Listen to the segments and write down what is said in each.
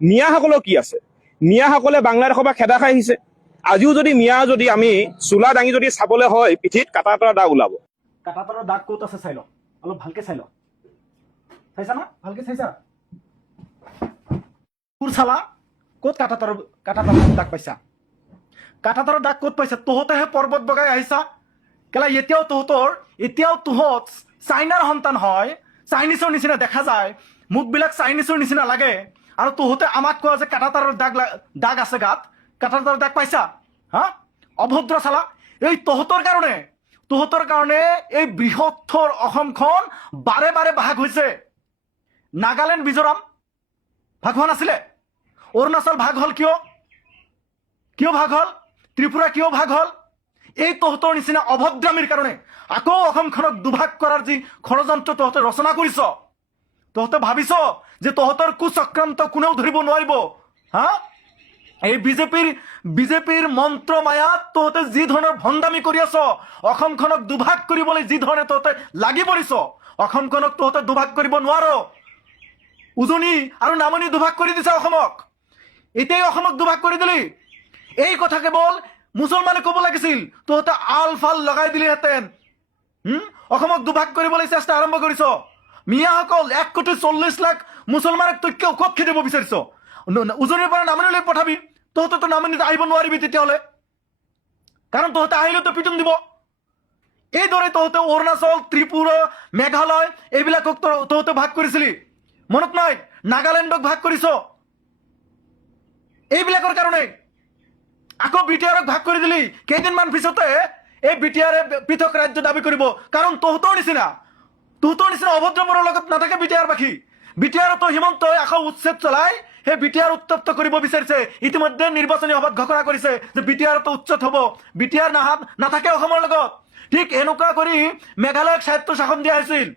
মিয়াসকলৰ কি আছে? মিয়াসকলে বাংলাদেশৰ পৰা খেদা খাই আহিছে। আজিও যদি মিয়া যদি আমি চোলা দাঙি যদি চাবলৈ হয়, পিঠিত কাটা এটা দাগ ওলাব। কাটা তাৰৰ দাগ ক'ত আছে চাই ল, অলপ ভালকে চাই ল। চাইছা না? ভালকে চাইছা? তোৰ চালা ক'ত কাটা তাৰৰ দাগ পাইছা? কাটা তাৰৰ দাগ ক'ত পাইছা? তহঁতেহে পৰ্বত বগাই আহিছা। কেলা এতিয়াও তহঁত চাইনাৰ সন্তান হয়, চাইনিজৰ নিচিনা দেখা যায়, মুখবিলাক চাইনিজৰ নিচিনা লাগে, আৰু তহঁতে আমাক কোৱা যে কাটা তাৰৰ দাগ আছে গাত। কাটা তাৰৰ দাগ পাইছা? হা অভদ্ৰ চালা। এই তহঁতৰ কাৰণে এই বৃহত্তৰ অসমখন বাৰে বাৰে ভাগ হৈছে। নাগালেণ্ড মিজোৰাম ভাগ হোৱা নাছিলে? অৰুণাচল ভাগ হ'ল কিয় ভাগ হ'ল? ত্ৰিপুৰা কিয় ভাগ হ'ল? এই তহঁতৰ নিচিনা অভদ্ৰামীৰ কাৰণে আকৌ অসমখনক দুভাগ কৰাৰ যি ষড়যন্ত্ৰ তহঁতে ৰচনা কৰিছ, তহঁতে ভাবিছ যে তহঁতৰ কুচক্ৰান্ত কোনেও ধৰিব নোৱাৰিব। হা এই বিজেপিৰ মন্ত্ৰ মায়াত তহঁতে যি ধৰণৰ ভণ্ডামি কৰি আছ, অসমখনক দুভাগ কৰিবলৈ যি ধৰণে তহঁতে লাগি পৰিছ, অসমখনক তহঁতে দুভাগ কৰিব নোৱাৰ। উজনি আৰু নামনি দুভাগ কৰি দিছে অসমক। এতিয়াই অসমক দুভাগ কৰি দিলি। এই কথা কেৱল মুছলমানে ক'ব লাগিছিল, তহঁতে আল ফাল লগাই দিলিহেঁতেন। অসমক দুভাগ কৰিবলৈ চেষ্টা আৰম্ভ কৰিছ। মিয়াসকল 1,40,00,000 মুছলমানক তই ক'ত খেদিব বিচাৰিছ? উজনিৰ পৰা নামনিলৈ পঠাবি। তহঁতেতো নামনিত আহিব নোৱাৰিবি তেতিয়াহ'লে, কাৰণ তহঁতে আহিলেতো পিটন দিব। এইদৰে তহঁতে অৰুণাচল, ত্ৰিপুৰা, মেঘালয় এইবিলাকক তহঁতে ভাগ কৰিছিলি, মনত নাই? নাগালেণ্ডক ভাগ কৰিছ এইবিলাকৰ কাৰণে। আকৌ বিটিআৰক ভাগ কৰি দিলি। কেইদিনমান পিছতে এই বিটিআৰে পৃথক ৰাজ্য দাবী কৰিব, কাৰণ তহঁতৰ নিচিনা অভদ্ৰবোৰৰ লগত নাথাকে বিটিআৰবাসী। বিটিআৰতো হিমন্তই আকৌ উচ্ছেদ চলাই সেই বিটিআৰ উত্তপ্ত কৰিব বিচাৰিছে। ইতিমধ্যে নিৰ্বাচনী সভাত ঘোষণা কৰিছে যে বিটিআৰতো উচ্ছেদ হ'ব, বিটিআৰ নাথাকে অসমৰ লগত। ঠিক এনেকুৱা কৰি মেঘালয়ক স্বায়ত্ব শাসন দিয়া হৈছিল,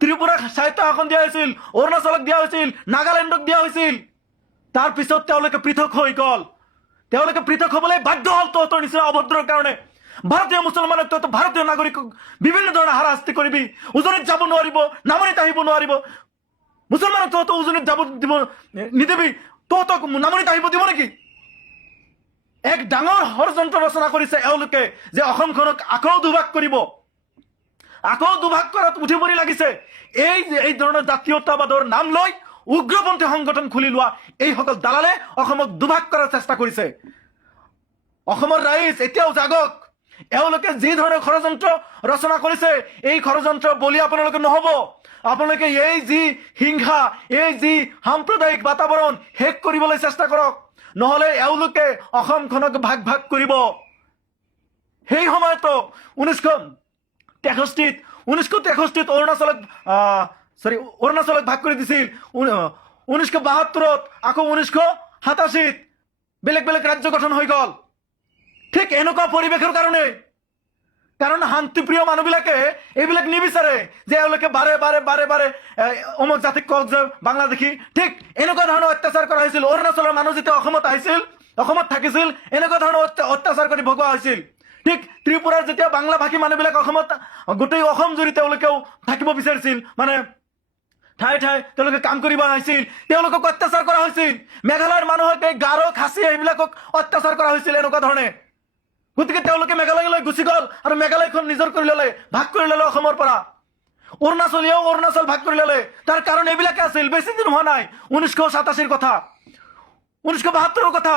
ত্ৰিপুৰাক স্বায়ত্ব শাসন দিয়া হৈছিল, অৰুণাচলক দিয়া হৈছিল, নাগালেণ্ডক দিয়া হৈছিল। তাৰপিছত তেওঁলোকে পৃথক হৈ গ'ল। তেওঁলোকে পৃথক হ'বলৈ বাধ্য হ'ল তহঁতৰ নিচিনা অভদ্ৰৰ কাৰণে। ভাৰতীয় মুছলমানক তহঁতে ভাৰতীয় নাগৰিকক বিভিন্ন ধৰণৰ হাৰাশাস্তি কৰিবি। উজনিত যাব নোৱাৰিব, নামনিত আহিব নোৱাৰিব। মুছলমানক তহঁতে উজনিত যাব নিদিবি, তহঁতক নামনিত আহিব দিব নেকি? এক ডাঙৰ ষড়যন্ত্ৰ ৰচনা কৰিছে এওঁলোকে যে অসমখনক আকৌ দুভাগ কৰিব। আকৌ দুভাগ কৰাত উঠি পৰি লাগিছে। এই ধৰণৰ জাতীয়তাবাদৰ নাম লৈ উগ্ৰপন্থী সংগঠন খুলি লোৱা এইসকল দালালে অসমক দুভাগ কৰাৰ চেষ্টা কৰিছে। অসমৰ ৰাইজ এতিয়াও জাগক। এওঁলোকে যি ধৰণৰ ষড়যন্ত্ৰ ৰচনা কৰিছে, এই ষড়যন্ত্ৰ বলি আপোনালোকে নহ'ব। আপোনালোকে এই যি হিংসা, এই যি সাম্প্ৰদায়িক বাতাবৰণ শেষ কৰিবলৈ চেষ্টা কৰক, নহ'লে এওঁলোকে অসমখনক ভাগ কৰিব। সেই সময়তো 1963 অৰুণাচলক ভাগ কৰি দিছিল। 1972 আকৌ 1987 বেলেগ বেলেগ ৰাজ্য গঠন হৈ গ'ল। ঠিক এনেকুৱা পৰিৱেশৰ কাৰণে, কাৰণ শান্তিপ্ৰিয় মানুহবিলাকে এইবিলাক নিবিচাৰে যে এওঁলোকে বাৰে বাৰে অমুক জাতিক কওক যে বাংলাদেশী। ঠিক এনেকুৱা ধৰণৰ অত্যাচাৰ কৰা হৈছিল। অৰুণাচলৰ মানুহ যেতিয়া অসমত থাকিছিল, এনেকুৱা ধৰণৰ অত্যাচাৰ কৰি ভগোৱা হৈছিল। ঠিক ত্ৰিপুৰাৰ যেতিয়া বাংলাভাষী মানুহবিলাক গোটেই অসম জুৰি তেওঁলোকেও থাকিব বিচাৰিছিল, মানে ঠায়ে তেওঁলোকে কাম কৰিব আহিছিল, তেওঁলোকক অত্যাচাৰ কৰা হৈছিল। মেঘালয়ৰ মানুহক এই গাৰো, খাচী এইবিলাকক অত্যাচাৰ কৰা হৈছিল এনেকুৱা ধৰণে। গতিকে তেওঁলোকে মেঘালয়লৈ গুচি গ'ল আৰু মেঘালয়খন নিজৰ কৰি ল'লে, ভাগ কৰি ল'লে অসমৰ পৰা। অৰুণাচলীয়েও অৰুণাচল ভাগ কৰি ল'লে। তাৰ কাৰণ এইবিলাকে আছিল। বেছি দিন হোৱা নাই, 1987 কথা, 1972 কথা।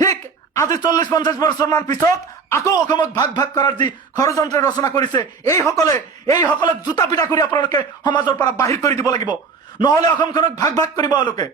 ঠিক আজি 40-50 বছৰমান পিছত আকৌ অসমক ভাগ কৰাৰ যি ষড়যন্ত্ৰ ৰচনা কৰিছে, এইসকলে জোতা পিটা কৰি আপোনালোকে সমাজৰ পৰা বাহিৰ কৰি দিব লাগিব, নহ'লে অসমখনক ভাগ কৰিব এওঁলোকে।